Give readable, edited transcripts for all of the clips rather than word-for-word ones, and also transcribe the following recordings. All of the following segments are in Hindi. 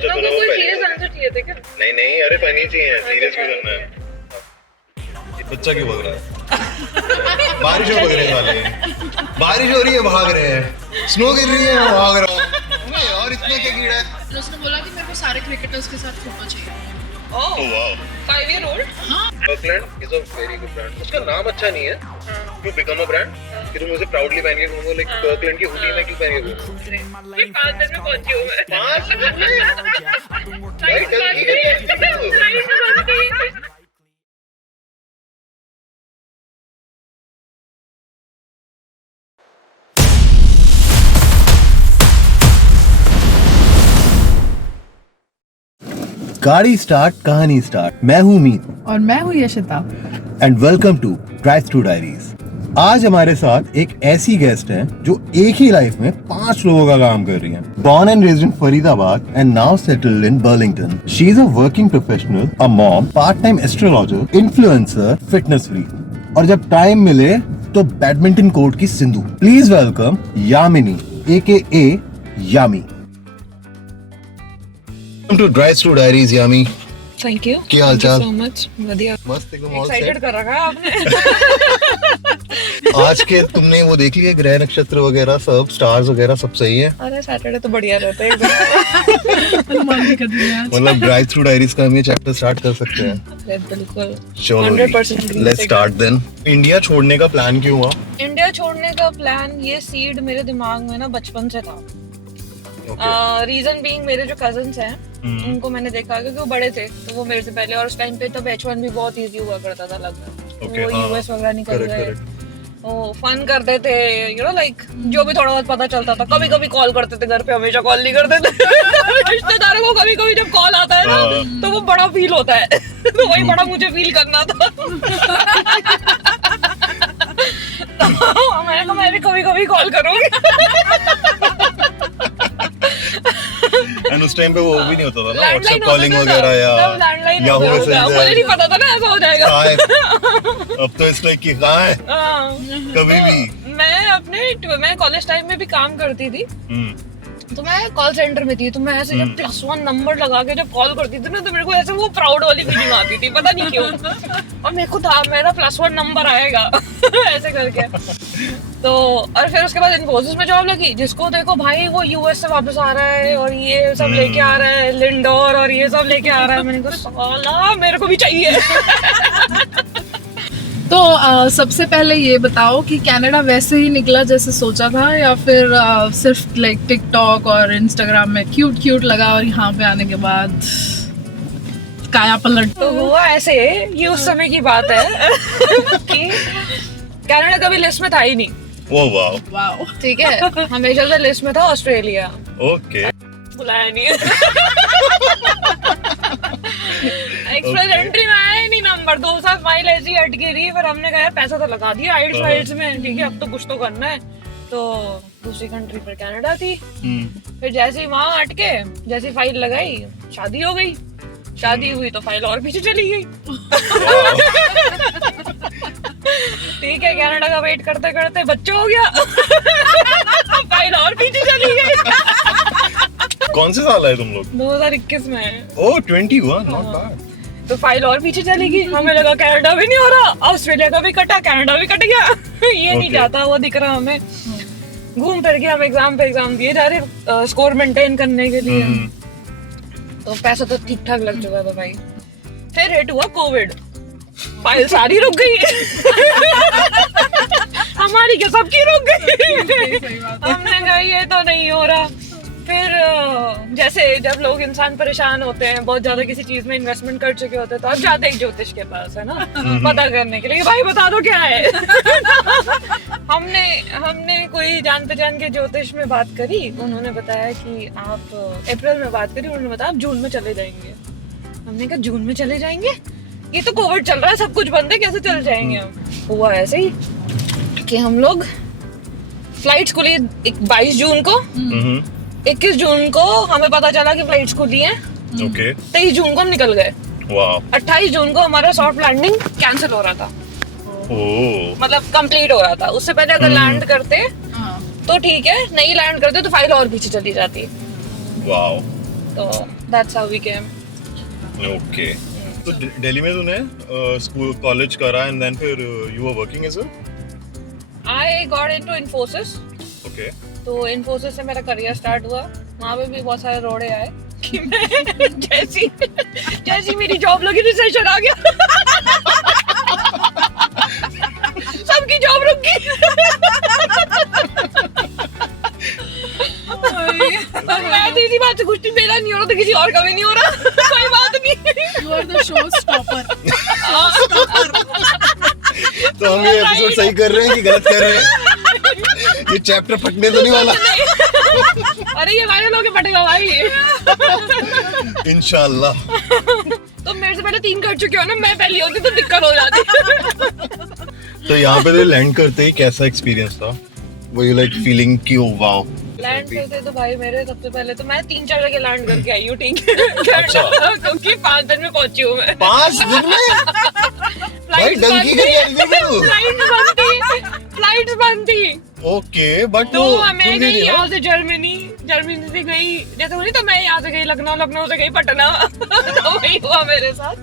अच्छा तो सुनो, कोई पहले सीरियस आंसर चाहिए थे क्या? नहीं अरे फनी चाहिए, सीरियस क्यों करना है? बच्चा क्यों भाग रहा है? बारिश हो रही वाले बारिश हो रही है, भाग रहे हैं, स्नो गिर रही है, मैं भाग रहा हूँ। अबे यार इतना क्या कीड़ा है? फिर उसने बोला कि मेरे को सारे क्रिकेटर्स के साथ फोटो चाहिए। ओह, Oh wow. 5-year-old? Kirkland is a very good brand. उसका नाम अच्छा नहीं है to become a brand कि तुम उसे proudly पहन के घूमो, like Kirkland की हुडी में क्यों पहन के घूमो? मैं 5 दिन में पहुंची हूँ मैं। 5 में भाई गलती करी है। गाड़ी स्टार्ट कहानी स्टार्ट। मैं हूं मीत और मैं हूँ Yashita. And welcome to Drive Through Diaries. आज हमारे साथ एक ऐसी गेस्ट हैं जो एक ही लाइफ में 5 लोगों का काम कर रही हैं। Born and raised in Faridabad and now settled in Burlington. She is a working professional, a mom, part-time astrologer, influencer, fitness freak। और जब टाइम मिले तो बैडमिंटन कोर्ट की Sindhu. Please welcome Yamini AKA Yami. Welcome to Drive Through Diaries, Yami. Thank you. क्या हाल चाल? Thank you so much. बढ़िया। मस्त एकदम all Excited set। कर रखा है आपने। आज के तुमने वो देख लिया ग्रह नक्षत्र वगैरह सब, स्टार्स वगैरह सब सही है? अरे सैटरडे तो बढ़िया रहता है एकदम। हनुमान जी का दिन है आज। मतलब ड्राइव थ्रू डायरीज का हम ये चैप्टर स्टार्ट कर सकते हैं। अरे बिल्कुल। चलो 100% लेट्स स्टार्ट देन। इंडिया छोड़ने का प्लान क्यों हुआ? इंडिया छोड़ने का प्लान, ये सीड मेरे दिमाग में ना बचपन से था। रीजन बीइंग मेरे जो कजन्स हैं उनको मैंने देखा क्योंकि वो बड़े थे तो वो मेरे से पहले, और उस टाइम पे तो H1 भी बहुत इजी हुआ करता था लगना। Okay, वो यूएस वगैरह निकल correct, गए, correct। वो फन करते थे, यू नो लाइक जो भी थोड़ा बहुत पता चलता था। कभी कभी कॉल करते थे घर पे, हमेशा कॉल नहीं करते थे। रिश्तेदारों को कभी कभी जब कॉल आता है ना तो वो बड़ा फील होता है। तो वही बड़ा मुझे फील करना था। तो मैं भी कभी कभी कॉल करूँगी। एंड उस टाइम पे वो भी नहीं होता था ना लैंडलाइन व्हाट्सएप कॉलिंग होता था, वगैरह या तब लैंडलाइन Yahoo होता था। Messenger। मुझे नहीं पता था ना ऐसा हो जाएगा। अब तो इस लाइक की कहाँ है हाँ। कभी भी। तो मैं कॉलेज टाइम में भी काम करती थी तो मैं कॉल सेंटर में थी, तो मैं ऐसे जब +1 नंबर लगा के जब कॉल करती थी ना तो मेरे को ऐसे वो प्राउड वाली फीलिंग आती थी, पता नहीं क्यों। और मेरे को था मेरा +1 नंबर आएगा। ऐसे करके तो, और फिर उसके बाद इन्फोसिस में जॉब लगी, जिसको देखो भाई वो यूएस से वापस आ रहा है और ये सब लेके आ रहा है, लिंडोर और ये सब लेके आ रहा है। मैंने कहा साला मेरे को भी चाहिए। तो सबसे पहले ये बताओ कि कनाडा वैसे ही निकला जैसे सोचा था या फिर सिर्फ लाइक टिकटॉक और इंस्टाग्राम में क्यूट लगा और यहाँ पे आने के बाद काया पलट? तो हुआ ऐसे, ये उस समय की बात है कि कनाडा कभी लिस्ट में था ही नहीं। Oh wow. वाओ। ठीक है, हमेशा से लिस्ट में था ऑस्ट्रेलिया। ओके। बुलाया नहीं। एक्सप्रेस एंट्री में आया ही नहीं नंबर, 2 साल फाइल ऐसी अटकी रही। फिर हमने कहा यार पैसा तो लगा दिया आइल्स वाइल्स में, ठीक है अब तो कुछ तो करना है। तो दूसरी कंट्री पर कनाडा थी। फिर जैसे ही वहां अटके, जैसी फाइल लगाई, शादी हो गई। शादी हुई तो फाइल और पीछे चली गई। ठीक है, कनाडा का वेट करते करते बच्चा हो गया। फाइल और पीछे चली गई। कौन से साल आए तुम लोग? 2021 में। ओह 21, नॉट बैड। तो फाइल और पीछे चली गई। हमें लगा कनाडा भी नहीं हो रहा, ऑस्ट्रेलिया का भी कटा, कनाडा भी कट गया। ये नहीं जाता वो दिख रहा हमें। घूम फिर के हम एग्जाम पे एग्जाम दिए जा रहे स्कोर मेंटेन करने के लिए। तो पैसा तो ठीक ठाक लग चुका था भाई। फिर हिट हुआ कोविड, फाइल सारी रुक गई। हमारी क्या सबकी रुक गई। हमने कहा ये तो नहीं हो रहा। फिर जैसे जब लोग इंसान परेशान होते हैं, बहुत ज्यादा किसी चीज में इन्वेस्टमेंट कर चुके होते हैं, तो अब जाते हैं एक ज्योतिष के पास, है ना, पता करने के लिए भाई बता दो क्या है। हमने कोई जान पहचान के ज्योतिष में बात करी। उन्होंने बताया कि आप अप्रैल में बात करी, उन्होंने बताया आप जून में चले जाएंगे। हमने कहा जून में चले जाएंगे, ये तो कोविड चल रहा है, सब कुछ बंद है, कैसे चले जाएंगे हम। हुआ ऐसे ही कि हम लोग फ्लाइट्स खुली 22 जून को, 21 जून को हमें पता चला कि फ्लाइट्स खुली हैं। ओके। 23 जून को हम निकल गए। वाओ। 28 जून को हमारा सॉफ्ट लैंडिंग कैंसिल हो रहा था। ओह। मतलब कंप्लीट हो रहा था। उससे पहले अगर लैंड करते तो ठीक है, नहीं लैंड करते तो फाइल और पीछे चली जाती। वाओ। तो that's how we came. Okay तो दिल्ली में तूने स्कूल कॉलेज करा एंड देन फिर you were working as I got into Infosys. Okay तो Infosys से मेरा करियर स्टार्ट हुआ. वहाँ पे भी बहुत सारे रोड़े आए कि मैं जैसी मेरी जॉब लगी रिसेशन आ गया. सबकी जॉब रुक गई. मैं तो इसी बात से खुश थी, मेरा नहीं हो रहा तो किसी और का भी नहीं हो रहा. कोई बात नहीं. You are the showstopper. तो हम ये एपिसोड सही कर रहे हैं कि गलत कर रहे हैं? ये चैप्टर फटने तो नहीं वाला? अरे ये वायरल होके फटेगा भाई. इंशाल्लाह. तो मेरे से पहले 3 कर चुके हो ना, मैं पहली होती तो दिक्कत हो जाती. तो यहाँ पे लैंड करते ही कैसा एक्सपीरियंस था? वो यू लाइक फीलिंग कि ओ वाओ. लैंड करते तो भाई मेरे सबसे पहले तो मैं 3-4 जगह लैंड करके आई हूँ, ठीक है. क्योंकि 5 दिन में पहुंची हूँ मैं. 5 दिन में? भाई डंकी करके आई थी तू. फ्लाइट्स बंद थी. ओके बट तो मैं गई यहाँ से जर्मनी से गई, जैसे हुई तो मैं यहाँ से गई लखनऊ से गई पटना. तो वही हुआ मेरे साथ.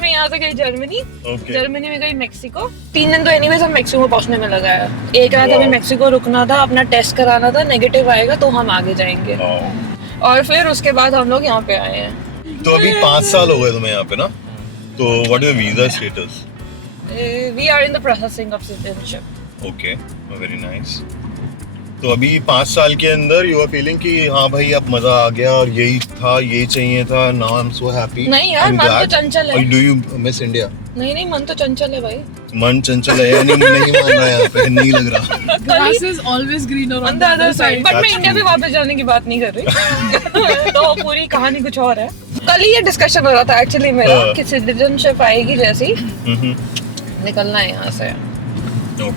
मैं यहाँ से गई जर्मनी, जर्मनी में गई मेक्सिको. 3 दिन तो एनीवेज हम मेक्सिको पहुंचने में लगा है. एक रात हमें मेक्सिको रुकना था, अपना टेस्ट कराना था, नेगेटिव आएगा तो हम आगे जाएंगे. और फिर उसके बाद हम लोग यहाँ पे आए हैं. तो अभी 5 साल हो गए तुम्हें यहाँ पे ना? तो what is visa status? We are in the processing of citizenship. Okay very nice. तो अभी 5 साल के अंदर यू आर फीलिंग कि हाँ भाई अब मजा आ गया और यही था, यही चाहिए था. Now I am so happy. नहीं यार, मन तो चंचल है. Do you miss India? नहीं मन तो चंचल है भाई. मन चंचल है यानी नहीं मान रहा है यहाँ पे, नहीं लग रहा. Grass is always greener on the other side. But मैं इंडिया भी वापस जाने की बात नहीं कर रही. तो पूरी कहानी कुछ और है. कल ही ये डिस्कशन हो रहा था एक्चुअली मेरा कि सिटीजनशिप आएगी जैसी निकलना है यहाँ से.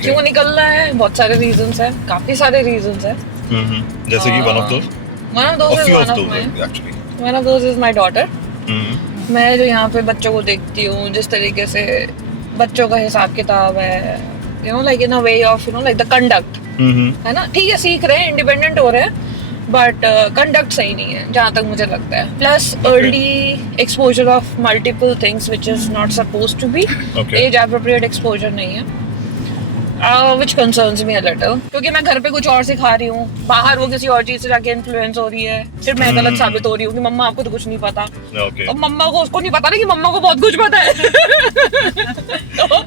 क्यों निकलना है? बहुत सारे रीजंस हैं, काफी सारे रीजंस हैं. जैसे कि one of those is my daughter. मैं जो यहाँ पे बच्चों को देखती हूँ, जिस तरीके से बच्चों का हिसाब किताब है, you know like in a way of you know like the conduct, है ना. ठीक है, सीख रहे हैं, इंडिपेंडेंट हो रहे हैं, बट कंडक्ट सही नहीं है जहाँ तक मुझे लगता है. Plus early exposure of multiple things which is not supposed to be. Age appropriate exposure नहीं है. Which concerns me a little, क्योंकि मैं घर पे कुछ और सिखा रही हूँ, बाहर वो किसी और चीज से जाके इन्फ्लुएंस हो रही है, फिर मैं गलत साबित हो रही हूँ कि मम्मा आपको तो कुछ नहीं पता. और मम्मा को उसको नहीं पता ना कि मम्मा को बहुत कुछ पता है. तो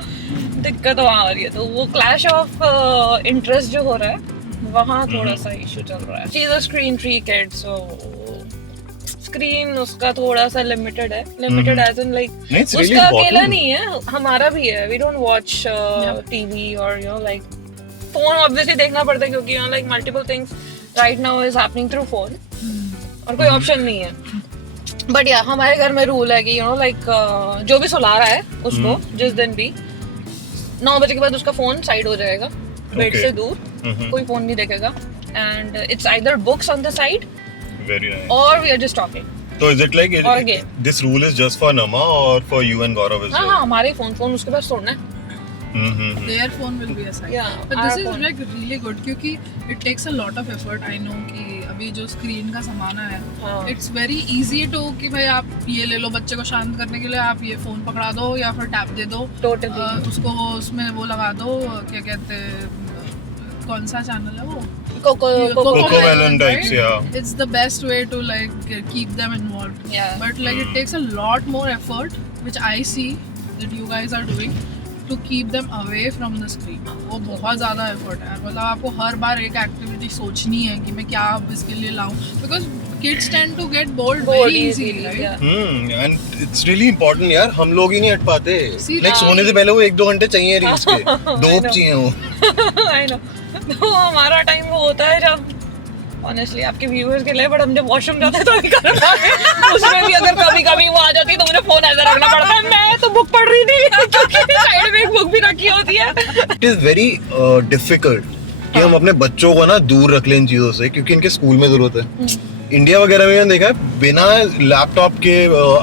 दिक्कत वहाँ आ रही है. तो वो क्लैश ऑफ इंटरेस्ट जो हो रहा है वहाँ थोड़ा सा इशू चल रहा है. She is a screen free kid, so screen उसका थोड़ा सा लिमिटेड है. लिमिटेड एज इन लाइक उसका अकेला नहीं है, हमारा भी है. वी डोंट वॉच टीवी और you know like phone obviously देखना पड़ता है, क्योंकि you know like multiple things right now is happening through phone और कोई ऑप्शन नहीं है. बट या हमारे घर में रूल है कि यू नो लाइक जो भी सुला रहा है उसको जिस दिन भी 9 बजे के बाद उसका फोन साइड हो जाएगा, बेड से दूर. कोई फोन नहीं देखेगा. And it's either books on the side Very nice. or we are just talking. So is it like this rule is just for Nama or for you and Gaurav as well? हाँ हमारे फोन उसके पास छोड़ना है. Their phone will be aside. Yeah, but this is like really good क्योंकि it takes a lot of effort. I know कि अभी जो स्क्रीन का ज़माना है, it's very easy to कि भाई आप ये ले लो बच्चे को शांत करने के लिए, आप ये फोन पकड़ा दो या फिर टैब दे दो. Totally. उसको उसमें वो लगा दो, क्या कहते हैं, कौन सा चैनल है वो? Cocomelon types, yeah. It's the best way to like keep them involved. Yeah. But like it takes a lot more effort, which I see that you guys are doing, to keep them away from the screen. वो बहुत ज़्यादा effort है. मतलब आपको हर बार एक activity सोचनी है कि मैं क्या इसके लिए लाऊं, because kids tend to get bored very easily, right? Yeah. And it's really important यार, हम लोग ही नहीं हट पाते. Like सोने से पहले वो 1-2 घंटे चाहिए रील्स के. डोप चाहिए वो. I know. तो हमारा टाइम वो होता है जब ऑनेस्टली आपके व्यूअर्स के लिए, बट हम जब वॉशरूम जाते हैं तो अभी करना है. उसमें भी अगर कभी वो आ जाती है तो मुझे फोन ऐसा रखना पड़ता है. मैं तो बुक पढ़ रही थी क्योंकि साइड में एक बुक भी रखी होती है. इट इज वेरी डिफिकल्ट कि हम अपने बच्चों को ना दूर रख लें इन चीजों से, क्योंकि इनके स्कूल में जरूरत है. इंडिया वगैरह में मैंने देखा है बिना लैपटॉप के,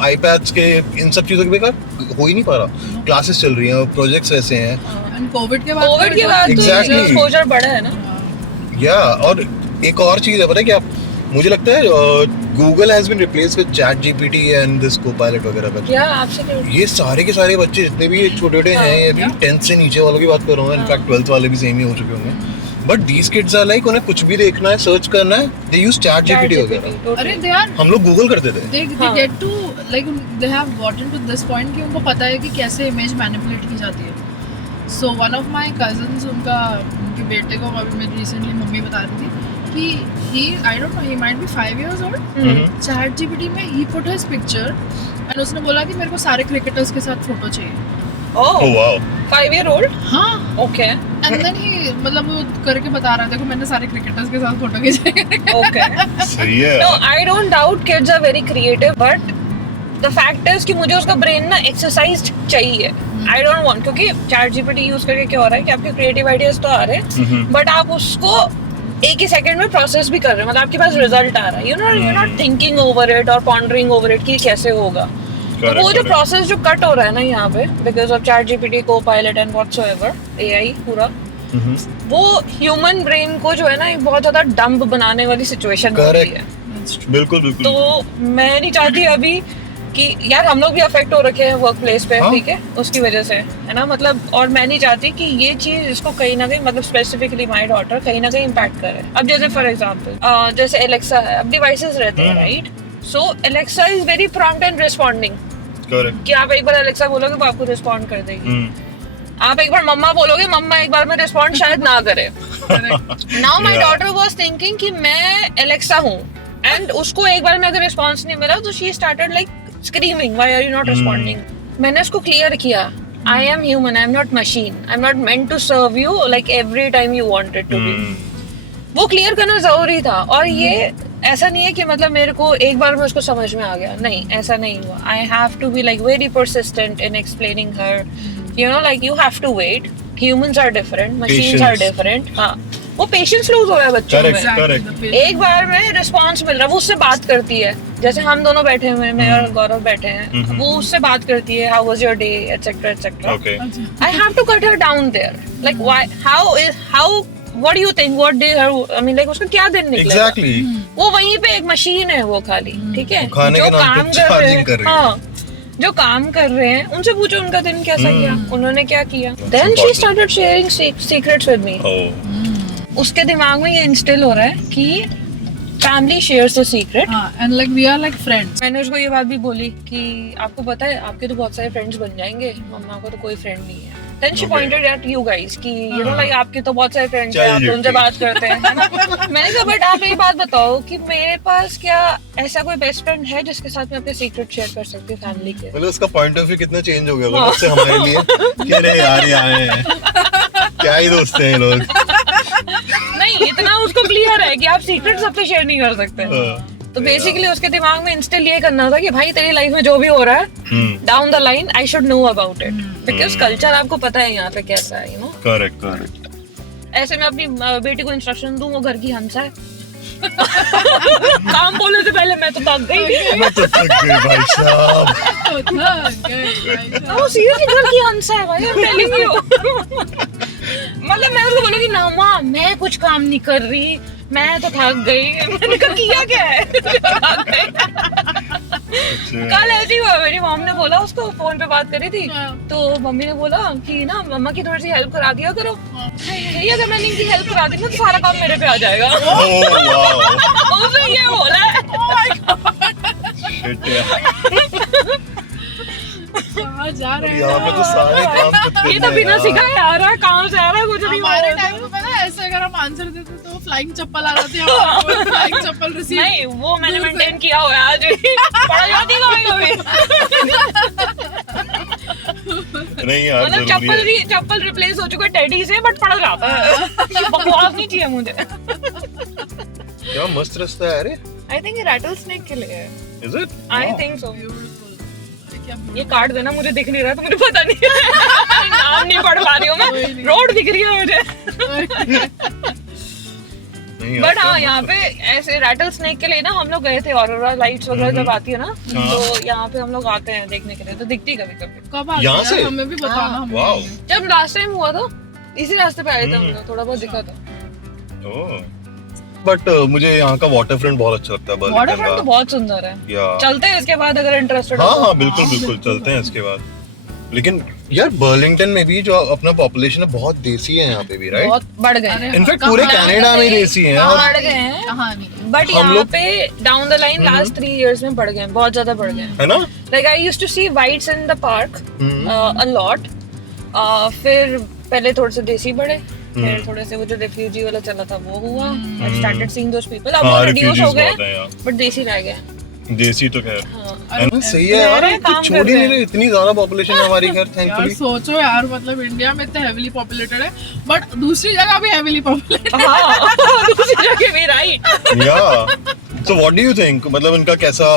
आईपैड्स के, इन सब चीजों के बेकार हो ही नहीं पा रहा. क्लासेस चल रही हैं, प्रोजेक्ट्स ऐसे हैं. कोविड के बाद तो एक्सपोजर बढ़ा है ना. या और एक और चीज है पता है क्या, मुझे लगता है Google has been replaced with ChatGPT and this Copilot वगैरह। या एब्सोल्युटली ये सारे के सारे बच्चे जितने भी छोटे छोटे हैं, ये अभी 10th से नीचे वालों की बात कर रहा हूँ, इनफैक्ट 12th वाले भी सेम ही हो चुके होंगे। But these kids are like, उन्हें कुछ भी देखना है, सर्च करना है, दे यूज चैट जीपीटी वगैरह। अरे दे आर हम लोग गूगल करते थे। they get to like they have gotten to this point कि उनको पता है कि कैसे इमेज मैनिपुलेट की जाती है। So one of my cousins, उनके बेटे को अभी मेरी रिसेंटली मम्मी बता रही थी कि he I don't know, he might be 5 years old, chat GPT में he put his picture and उसने बोला कि मेरे को सारे क्रिकेटर्स के साथ फोटो चाहिए। Oh wow, 5-year-old? हाँ, ओके एंड देन ही मतलब वो करके बता रहा था कि मैंने सारे क्रिकेटर्स के साथ फोटो खींचे। ओके सही है। No, I don't doubt kids are very creative, but the fact is कि मुझे उसका ब्रेन ना एक्सरसाइज चाहिए। I don't want, क्योंकि चैट जीपीटी यूज करके क्या हो रहा है कि आपके क्रिएटिव आइडियाज तो आ रहे हैं, बट आप उसको एक ही सेकंड में प्रोसेस भी कर रहे हैं, मतलब आपके पास रिजल्ट आ रहा है, you're not thinking over it और pondering over it कि कैसे होगा। तो वो जो प्रोसेस जो कट हो रहा है ना यहाँ पे because of chat GPT, Copilot and whatsoever, AI पूरा, वो ह्यूमन ब्रेन को जो है ना एक बहुत ज्यादा डंप बनाने वाली सिचुएशन हो रही है। बिल्कुल बिल्कुल। तो मैं नहीं चाहती अभी कि यार हम लोग भी अफेक्ट हो रखे हैं वर्क प्लेस पे, ठीक है, उसकी वजह से, है ना, मतलब, और मैं नहीं चाहती कि ये चीज इसको कहीं ना कहीं, मतलब स्पेसिफिकली माय डॉटर कहीं ना कहीं इम्पैक्ट करे। अब जैसे फॉर एग्जांपल जैसे एलेक्सा है, अब डिवाइसेस रहते हैं, right, so Alexa is very prompt and responding. Correct. कि आप एक बार एलेक्सा बोलोगे वो आपको रिस्पॉन्ड कर देगी। आप एक बार मम्मा बोलोगे, मम्मा एक बार में रिस्पॉन्ड शायद ना करे। Now my daughter was thinking कि मैं एलेक्सा हूँ, एंड उसको एक बार में अगर रिस्पॉन्स नहीं मिला तो she started like screaming, why are you not responding. मैंने उसको क्लियर किया, I am human, I am not machine, I am not meant to serve you like every time you wanted to be. वो क्लियर करना जरूरी था। और ये ऐसा नहीं है कि मतलब मेरे को एक बार में उसको समझ में आ गया, नहीं, ऐसा नहीं हुआ। I have to be like very persistent in explaining her, you know, like you have to wait, humans are different, machines are different. हाँ, वो पेशेंस लूज हो रहा है बच्चों में। करेक्ट। एक बार में रिस्पॉन्स मिल रहा है, वो उससे बात करती है, जैसे हम दोनों बैठे हुए हैं, मैं और गौरव बैठे हैं, वो उससे बात करती है, how was your day, etcetera etcetera. Okay, I have to cut her down there, like why, how What do you think? What did her? I mean, like उसका क्या दिन निकलेगा? Exactly. वो वहीं पे एक मशीन है वो खाली, ठीक है? खाने जो के नाम काम पे कर रहे charging कर हैं, रही है। हाँ, जो काम कर रहे हैं, उनसे पूछो उनका दिन कैसा गया, उन्होंने क्या किया। Then she started sharing secrets with me. Oh. उसके दिमाग में ये इंस्टिल हो रहा है कि फैमिली शेयर्स द सीक्रेट। हाँ, and like we are like friends. मैंने उसको ये बात भी बोली कि आपको पता है आपके तो बहुत सारे फ्रेंड्स बन जाएंगे, मम्मा को तो कोई फ्रेंड नहीं है। Then she pointed at you guys कि you know like आपके तो बहुत सारे फ्रेंड्स हैं, आप तो उनसे बात करते हैं, है ना। मैंने कहा बट आप एक बात बताओ कि मेरे पास क्या ऐसा कोई बेस्ट फ्रेंड है जिसके साथ मैं अपने सीक्रेट शेयर कर सकती हूँ फैमिली के। मतलब उसका पॉइंट ऑफ व्यू कितना चेंज हो गया होगा उससे हमारे लिए कि अरे यार ये आए हैं, क्या ही दोस्त हैं ये लोग। नहीं, इतना उसको क्लियर है कि आप सीक्रेट सबसे शेयर नहीं कर सकते। तो बेसिकली उसके दिमाग में इंस्टिल ये करना था कि भाई तेरी लाइफ में जो भी हो रहा है down the line I should know about it, because culture आपको पता है यहाँ पे कैसा है, यू नो। Correct correct. ऐसे में अपनी बेटी को इंस्ट्रक्शन दूं, वो घर की हंसा है। काम बोलने से पहले मैं तो थक गई। मैं तो थक गई भाई साहब। वो सीरियसली घर की हंसा है भाई, I'm telling you। मतलब मैं उसको बोलूंगी ना माँ मैं कुछ काम नहीं कर रही, मैं तो थक गई। मैंने कहा किया क्या है? कल ऐसी हुआ, मेरी मॉम ने बोला, उसको फोन पे बात करी थी तो मम्मी ने बोला कि ना मम्मा की थोड़ी सी हेल्प करा दिया करो। ये अगर मैंने इनकी हेल्प करा दी ना तो सारा काम मेरे पे आ जाएगा। उसने ये बोला है। कहाँ जा रहे हैं? यहाँ पे तो सारे काम खुद करने ये तो बिना सिखाए आ रहा है, कहाँ से आ रहा है कुछ नहीं। हमारे टाइम में पता है ऐसे अगर हम आंसर देते तो फ्लाइंग चप्पल आ जाती है, फ्लाइंग चप्पल रिसीव। नहीं, वो मैंने मेंटेन किया हुआ है आज भी। पढ़ा जाती कभी नहीं यार, मतलब चप्पल रिप्लेस हो चुका है टेडी से, बट पढ़ा जाता है। ये बकवास नहीं चाहिए मुझे। क्या मस्त रास्ता है। अरे आई थिंक ये रैटल स्नेक के लिए है। Is it? I think so. ये कार्ड देना, मुझे दिख नहीं रहा तो मुझे पता नहीं है। नाम नहीं पढ़ पा रही हूँ मैं, रोड दिख रही है मुझे। बट हाँ, यहाँ पे ऐसे रैटल स्नेक के लिए ना हम लोग गए थे, ऑरोरा लाइट्स वगैरह जब आती है ना तो यहाँ पे हम लोग आते हैं देखने के लिए, तो दिखती कभी कभी। कब यहाँ आते से? हैं हमें भी बताना। वाओ। जब लास्ट टाइम हुआ था इसी रास्ते पे आए थे हम लोग, थोड़ा बहुत दिखा था। ओह बट मुझे यहाँ का वाटर फ्रंट बहुत अच्छा लगता है वाटर बर्लिंगटन फ्रंट तो का। बहुत सुंदर है। या चलते हैं इसके बाद अगर इंटरेस्टेड हाँ हाँ बिल्कुल बिल्कुल चलते हैं इसके बाद। लेकिन यार बर्लिंगटन में भी जो अपना पॉपुलेशन है बहुत देसी है यहाँ पे भी, राइट? बहुत बढ़ गए हैं। इनफैक्ट पूरे कनाडा में देसी हैं। और बढ़ गए हैं कहानी बट हम यहाँ लोग- पे down the line last 3 years में बढ़ गए हैं, बहुत ज्यादा बढ़ गए हैं। है ना? Like I used to see whites in the park a lot. फिर पहले थोड़े से देसी बढ़े, फिर थोड़े से वो जो रेफ्यूजी वाला चला था वो हुआ। I started seeing those people. अब वो हाँ reduce refugees हो गए बहुत हैं यहाँ। बट देसी रह गए। देसी तो खैर हाँ। है ना? सही है यार, रह रहे, काम कुछ कर छोड़ ही रहे नहीं हैं। रहे, इतनी ज्यादा पॉपुलेशन है हमारी खैर यार थैंकफुली। सोचो यार, मतलब इंडिया में इतने हेवीली पॉपुलेटेड है बट दूसरी जगह भी हेवीली पॉपुलेटेड हाँ दूसरी जगह भी राइट। या so what do you think, मतलब इनका कैसा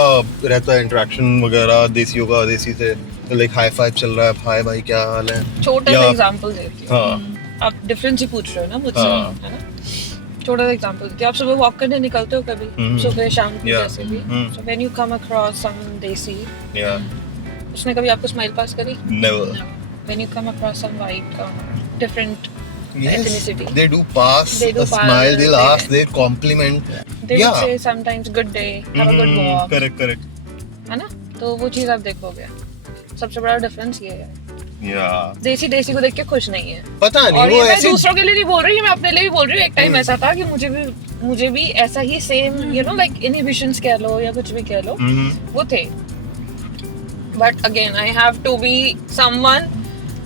रहता है इंटरेक्शन वगैरह देसियों का? देसी से लाइक हाई फाइव चल रहा है, हाय भाई क्या हाल है? छोटा या- सा एग्जांपल देती हूँ। हाँ आप डिफरेंस ही पूछ रहे हो ना मुझसे, हाँ। है ना? छोटा सा एग्जांपल देती हूँ। आप सुबह वॉक करने निकलते हो कभी, सुबह शाम को Yeah. जैसे भी, so when you come across some desi, या उसने कभी आपको स्माइल पास करी? Never. When you come across some white different Yes, ethnicity, they do pass They do a smile, pass, they'll they- ask, they compliment. they Yeah. would say sometimes good day, have a good walk, Correct, correct. है ना? तो वो चीज आप देखोगे। सबसे बड़ा डिफरेंस ये है। Yeah. देसी को देख के खुश नहीं है। पता और नहीं ये वो मैं ऐसे दूसरों के लिए नहीं बोल रही हूँ, मैं अपने लिए भी बोल रही हूँ। एक टाइम ऐसा था कि मुझे भी ऐसा ही same you know like inhibitions कह लो या कुछ भी कह लो, वो थे। But again I have to be someone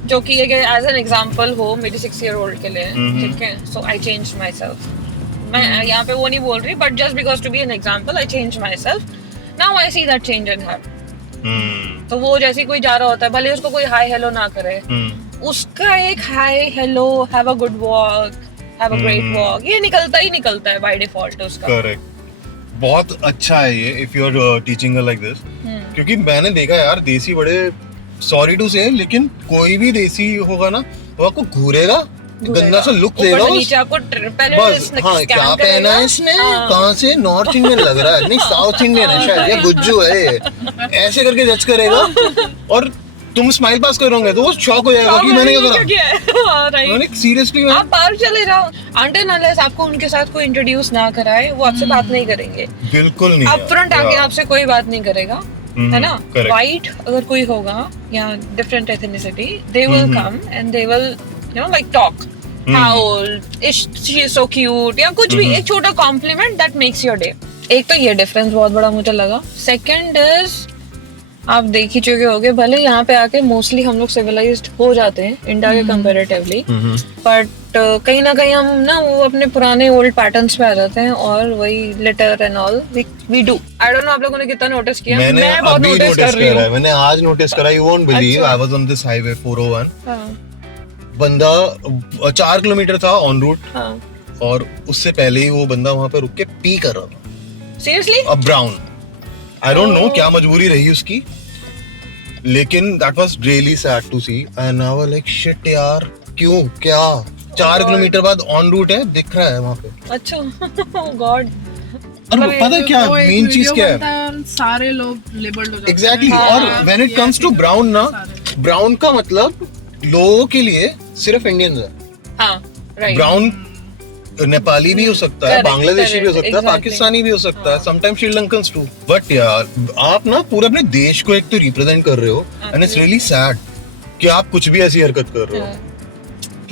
जो कि एज एन एग्जांपल हो मेरी 6-year-old के लिए, ठीक है? So I changed myself. मैं यहाँ पे वो नहीं बोल रही, but just because to be an example I changed myself. Now I see that change in her. तो वो जैसे कोई जा रहा होता है, भले उसको कोई हाय हेलो ना करे, उसका एक hi hello, have a good walk, have a great walk, ये निकलता है बाय डिफॉल्ट उसका। करेक्ट। बहुत अच्छा है ये if you are teaching like this, क्योंकि मैंने देखा यार देसी बड़े, सॉरी टू से, लेकिन कोई भी देसी होगा ना वो आपको घूरेगा, गंदा सा लुक ऊपर देगा से उस- नीचे आपको पहले बस scan हाँ क्या करेगा। पहना है इसने, हाँ। कहाँ से, नॉर्थ इंडियन लग रहा है, नहीं साउथ इंडियन है शायद, ये गुज्जू है ये, ऐसे करके जज करेगा। और तुम स्माइल पास करोगे तो वो शॉक हो जाएगा कि मैंने क्या करा। मैंने सीरियसली आप बाहर चले जाओ, until unless आपको उनके साथ कोई इंट्रोड्यूस ना कराए, वो आपसे बात नहीं करेंगे। बिल्कुल नहीं अप फ्रंट आके यार। आपसे कोई बात नहीं करेगा, है ना? correct. वाइट अगर कोई होगा या different ethnicity, they will come and they will you know like talk, how old is she, is so cute, या कुछ भी, एक छोटा compliment that makes your day. एक तो ये डिफरेंस बहुत बड़ा मुझे लगा। सेकंड इज आप देख ही चुके होगे, भले यहाँ पे आके मोस्टली हम लोग सिविलाइज्ड हो जाते हैं इंडिया के कंपैरेटिवली, बट कहीं ना कहीं हम ना वो अपने पुराने ओल्ड पैटर्न्स पे आ जाते हैं और वही litter and all we do. I don't know आप लोगों ने कितना नोटिस किया, मैंने मैं बहुत अभी नोटिस नोटिस कर रही करा है, हूँ। मैंने आज नोटिस करा, you won't believe, I was on this highway 401, हाँ, बंदा 4 किलोमीटर था ऑन रूट, हाँ। और उससे पहले ही वो बंदा वहां पे रुक के पी कर रहा था, सीरियसली? अब ब्राउन, आई डोंट नो क्या मजबूरी रही उसकी, लेकिन that was really sad to see and I was like shit यार, क्यों, क्या 4 किलोमीटर बाद ऑन रूट है, दिख रहा है वहां पे। अच्छा, गॉड। और पता है क्या वो एक मेन चीज वीडियो क्या है? बनता है और सारे लोग लेबल्ड हो जाते हैं। एग्जैक्टली हाँ, और when it comes to brown ना, ब्राउन का मतलब लोगों के लिए सिर्फ इंडियंस है। हाँ, राइट। ब्राउन नेपाली भी हो सकता है, Correct, बांग्लादेशी भी हो correct, सकता है, exactly. पाकिस्तानी भी हो सकता है, समटाइम श्रीलंकन्स टू। बट यार आप ना पूरे अपने देश को एक तो रिप्रेजेंट कर रहे हो, एंड इट्स रियली सैड कि आप कुछ भी ऐसी हरकत कर रहे हो।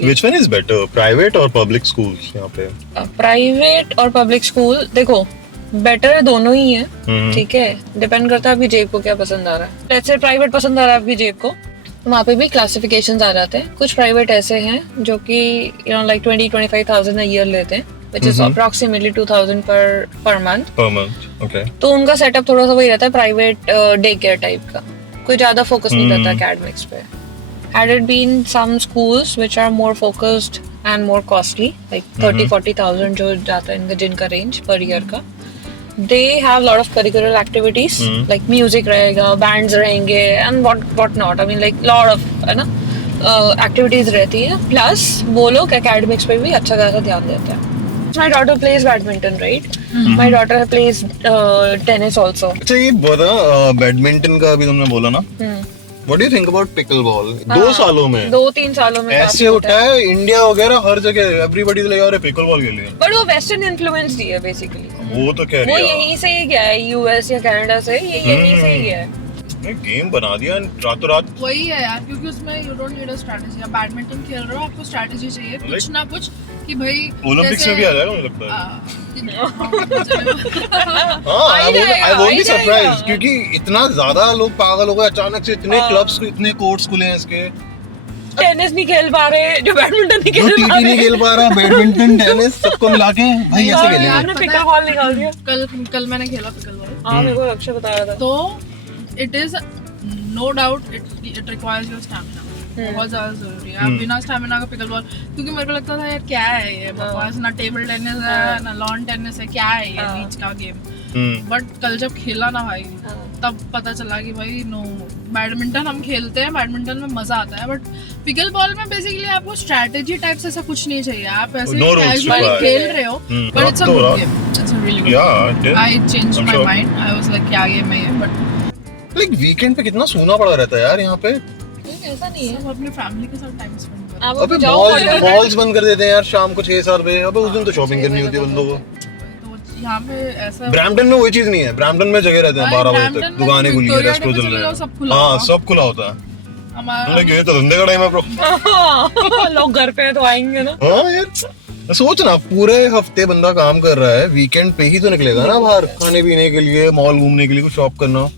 Which one is better, private or public schools यहाँ पे? प्राइवेट और पब्लिक स्कूल देखो बेटर दोनों ही है, ठीक है? डिपेंड करता है आपकी जेब को क्या पसंद आ रहा है। जैसे प्राइवेट पसंद आ रहा है आपकी जेब को, वहाँ पे भी क्लासिफिकेशंस आ जाते हैं। कुछ प्राइवेट ऐसे हैं जो कि you know like 20-25,000 a year लेते हैं, which is approximately 2,000 per month. Per month, okay. तो उनका सेटअप थोड़ा सा वही रहता है, प्राइवेट डे केयर टाइप का, कोई ज्यादा फोकस नहीं करता एकेडमिक्स पे। Had it been some schools which are more focused and more costly, like 30-40,000 जो जाता है इनका, जिनका रेंज पर ईयर का, they have lot of curricular activities, like music रहेगा, bands रहेंगे and what not, I mean like lot of है ना activities रहती है, plus वो लोग academics पे भी अच्छा खासा ध्यान देते हैं। My daughter plays badminton, right? My daughter plays tennis also. अच्छा ये बता बैडमिंटन का अभी तुमने बोला ना, What do you think about pickleball? 2 सालों में 2-3 सालों में ऐसे उठा है इंडिया वगैरह हर जगह, एवरीबॉडी लगा रहा है पिकलबॉल के लिए। बट वो वेस्टर्न इन्फ्लुएंस ही है बेसिकली। वो तो कह वो रही है यहीं से ही गया है, यूएस या कनाडा से, ये यहीं से ही गया है। गेम बना दिया रातों रात। वही है यार, क्योंकि उसमें you don't need a strategy. आप बैडमिंटन खेल रहे हो, आपको स्ट्रेटजी चाहिए कुछ ना कुछ कि भाई ओलंपिक्स में भी आ जाएगा मुझे लगता है। आई वोंट बी सरप्राइज्ड क्योंकि इतना ज्यादा लोग पागल हो गए अचानक से, इतने क्लब्स, इतने कोर्ट्स खुले हैं इसके। टेनिस नहीं खेल पा रहे, जो बैडमिंटन नहीं जो खेल पा टीटी नहीं खेल पा रहा, बैडमिंटन टेनिस सबको मिला के भाई ऐसे रहे, खेलेंगे। आपने पिकलबॉल निकाल दिया। कल मैंने खेला पिकलबॉल। हाँ मेरे को अक्षय बता रहा था। तो it is no doubt it requires your stamina, बहुत ज्यादा जरूरी है। आप बिना स्टैमिना का पिकलबॉल, क्योंकि मेरे को लगता था यार क्या है ये बकवास, ना टेबल टेनिस है ना लॉन टेनिस है, क्या है ये बीच का गेम। बट कल जब खेला ना भाई, तब पता चला कि भाई नो, बैडमिंटन हम खेलते हैं, बैडमिंटन में मजा आता है, बट पिकल बॉल में बेसिकली आपको स्ट्रेटेजी टाइप्स ऐसा कुछ नहीं चाहिए। आप ऐसे No rules कैजुअली required. खेल रहे हो, बट इट्स अ तो good game, it's a really good. Yeah, it is. I changed I'm my sure. Mind, I was like क्या गेम है ये, बट लाइक वीकेंड पे कितना सोना पड़ा रहता है यार यहाँ पे। ऐसा नहीं है, सब अपने फैमिली के साथ टाइम स्पेंड करो। आप अबे अभी जाओ मॉल्स बंद कर देते हैं यार शाम को 6-7 बजे। अबे उस दिन तो शॉपिंग करनी होती है बंदों को। तो यहाँ पे ऐसा ब्रैम्पटन में वही चीज नहीं है। ब्रैम्पटन में जगह रहते हैं भाई, 12 बजे ब्रैम्पटन तक, में दुकानें खुली हैं, विक्टोरिया रेस्टोरेंट डे चल पे रहे चले जाओ, सब हैं। खुला हाँ होगा। सब खुला होता है। हमारा मैंने ये तो धंधे का टाइम है ब्रो। लोग घर पे हैं तो आएंगे ना। हाँ यार सोच ना, पूरे हफ्ते बंदा काम कर रहा है, वीकेंड पे ही तो निकलेगा ना बाहर खाने पीने के लिए, मॉल घूमने के लिए, कुछ शॉप करना।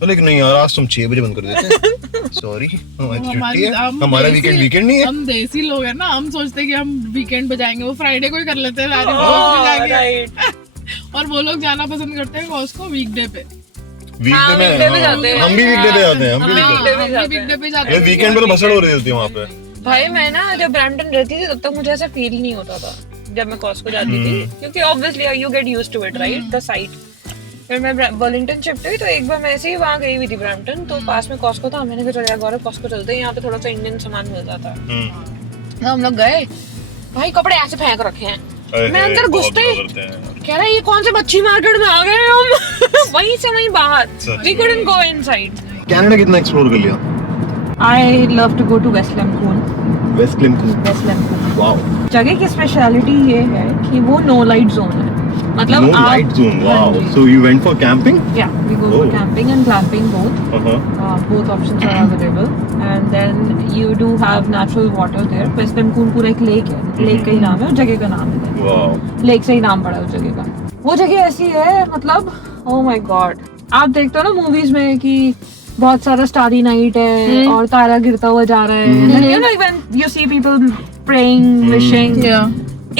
तो लेकिन नहीं यार, आज तुम 6 बजे बंद कर देते हैं। सॉरी हमारी छुट्टी है, हमारा वीकेंड नहीं है। हम देसी लोग हैं ना, हम सोचते हैं कि हम वीकेंड पे जाएंगे, वो फ्राइडे को ही कर लेते हैं सारे हाँ, दोस्त मिला के। राइट। और वो लोग जाना पसंद करते हैं कॉस्को वीकडे पे। वीकडे में weekday पे जाते हैं। हम भी वीकडे पे जाते हैं, हम भी हाँ, वीकडे weekday पे जाते हैं। वीकडे पे जाते पे। हैं। वीकेंड पे तो भसड़ हो रही होती है वहाँ पे। भाई मैं ना जब ब्रैम्पटन रहती थी तब तक मुझे ऐसा फील नहीं होता था जब मैं कॉस्को जाती थी, क्योंकि obviously you get used to it right, the site. फिर मैं बर्लिंगटन शिफ्ट हुई तो एक बार मैं ऐसे ही वहाँ गई हुई थी ब्रैम्पटन, तो पास में कॉस्को था। मैंने कहा चलो यार गौरव कॉस्को चलते हैं, यहाँ पे थोड़ा सा इंडियन सामान मिल जाता है। तो हम लोग गए, भाई कपड़े ऐसे फेंक रखे हैं। मैं अंदर घुसते ही कह रहा है ये कौन से मच्छी मार्केट में आ गए हम। वहीं से वहीं बाहर, we couldn't go inside. Canada कितना एक्सप्लोर कर लिया? I love to go to west lampoon. West लिम्कू, वेस्ट लैम्पून वाओ। जगह की स्पेशलिटी ये है कि वो नो लाइट जोन है, मतलब no light zone, wow. So you went for camping? Yeah, we go for Oh. camping and glamping both. Uh-huh. Both options are available, and then you do have natural water there. West Lemcoon पूरा एक लेक है, लेक का ही नाम है और जगह का नाम है, वाओ। लेक से ही नाम पड़ा है उस जगह का। वो जगह ऐसी है, मतलब oh my god, आप देखते हो ना मूवीज में कि बहुत सारा स्टारी नाइट है और तारा गिरता हुआ जा रहा है, you know when you see people praying, wishing, Yeah.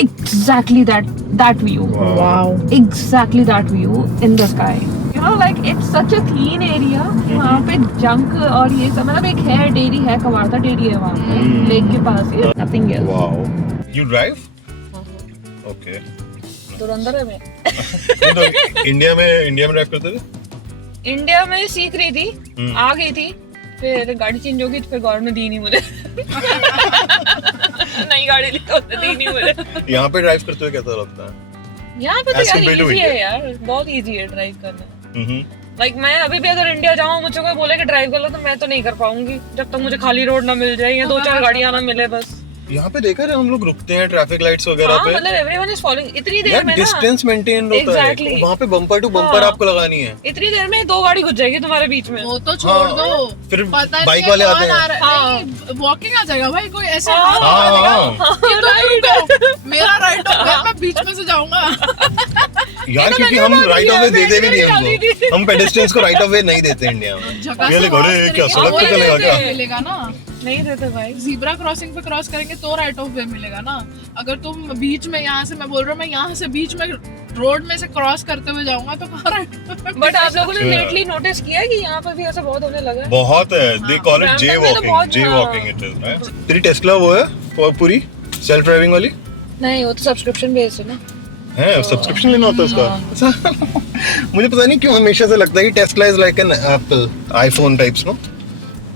exactly that view. Wow. Exactly that view in the sky. You know, like it's such a clean area. वहाँ पे जंक और ये सब, मतलब एक है डेयरी है, कवाड़ता डेयरी है वहाँ पे, लेक के पास ही, nothing else. Wow. You drive? Okay. धुरंधर है मैं। इंडिया में ड्राइव करते थे? इंडिया में सीख रही थी, आ गई थी, फिर गाड़ी चेंज हो गई तो फिर गवर्नमेंट ने दी नहीं मुझे। नई गाड़ी ली तो दी नहीं मुझे। यहाँ पे ड्राइव करते हुए कैसा लगता है? यहाँ पे तो As यार compared to इजी है India. यार, बहुत इजी है ड्राइव करना। लाइक मैं अभी भी अगर इंडिया जाऊँ, मुझे कोई बोले कि ड्राइव कर लो, तो मैं तो नहीं कर पाऊंगी जब तक मुझे खाली रोड ना मिल जाए या 2-4 गाड़ियां ना मिले बस। यहाँ पे देखा है हम लोग रुकते हैं ट्रैफिक लाइट्स वगैरह हाँ, पे, मतलब एवरीवन इज फॉलोइंग। इतनी देर यार में ना, डिस्टेंस मेंटेन होता Exactly. है। वहाँ पे बम्पर टू बम्पर हाँ। आपको लगानी है। इतनी देर में 2 गाड़ी घुस जाएगी तुम्हारे बीच में। वो तो छोड़ हाँ, दो, फिर पता नहीं बाइक है वाले कौन आते हैं। आ रहा है। हाँ। नहीं, वॉकिंग आ जाएगा भाई, कोई ऐसे हाँ, हाँ, कि तुम रुको, मेरा राइट हो गया, मैं बीच में से जाऊंगा। यार तो क्योंकि मैंने हम बोला राइट ऑफ वे देते भी नहीं मैंने डाली थी। हमको। हम पेडेस्ट्रियंस को राइट ऑफ वे नहीं देते इंडिया में। झकास ये ले से घोड़े, क्रॉस क्या करेंगे, सड़क पे तो चलेगा right क्या? of way मिलेगा ना। नहीं देते भाई। ज़ीब्रा क्रॉसिंग पे क्रॉस करेंगे तो राइट ऑफ वे मिलेगा ना। अगर तुम बीच में, यहाँ से मैं बोल रहा हूँ, मैं यहाँ से बीच में रोड में से क्रॉस करते हुए जाऊंगा तो कहाँ राइट। बट आप लोगों ने अच्छा। लेटली नोटिस किया है कि यहाँ पे भी ऐसा बहुत होने लगा है। बहुत है, they call it J Brampton में तो वॉकिंग, बहुत- जे वॉकिंग इट इज, राइट? तेरी टेस्ला वो है पूरी सेल्फ ड्राइविंग वाली नहीं, वो तो सब्सक्रिप्शन बेस्ड है ना। है, सब्सक्रिप्शन लेना होता है उसका। मुझे पता नहीं क्यों हमेशा से लगता है कि Tesla is like an Apple iPhone types, no,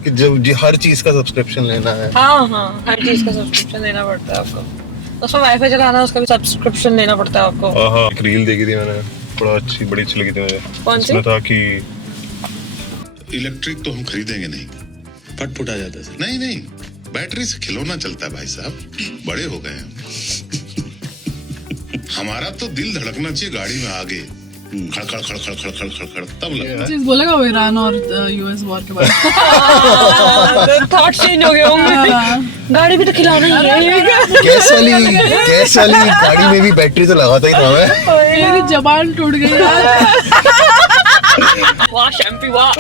कि जब हर चीज का सब्सक्रिप्शन लेना है। हाँ, हर चीज का सब्सक्रिप्शन लेना पड़ता है आपको। उसमें वाईफाई चलाना है, उसका भी सब्सक्रिप्शन लेना पड़ता है आपको। हाँ, एक रील देखी थी मैंने, बड़ी अच्छी लगी थी मुझे। कौन सी? इसमें था कि इलेक्ट्रिक तो हम खरीदेंगे नहीं, फट फुट आ जाता है। नहीं नहीं, बैटरी से खिलौना चलता है भाई साहब, बड़े हो गए हैं। हमारा तो दिल धड़कना चाहिए गाड़ी में आगे, खड़खड़ खड़खड़ खड़खड़ खड़खड़, तब लगता है। चीज बोलेगा वो ईरान और यूएस वॉर के बारे में। थॉट चेंज हो गए होंगे। गाड़ी भी तो खिलाना ही है। गैस वाली गाड़ी में भी बैटरी तो लगाता ही था मैं। मेरी जबान टूट गई यार। वाह शैम्पी वाह।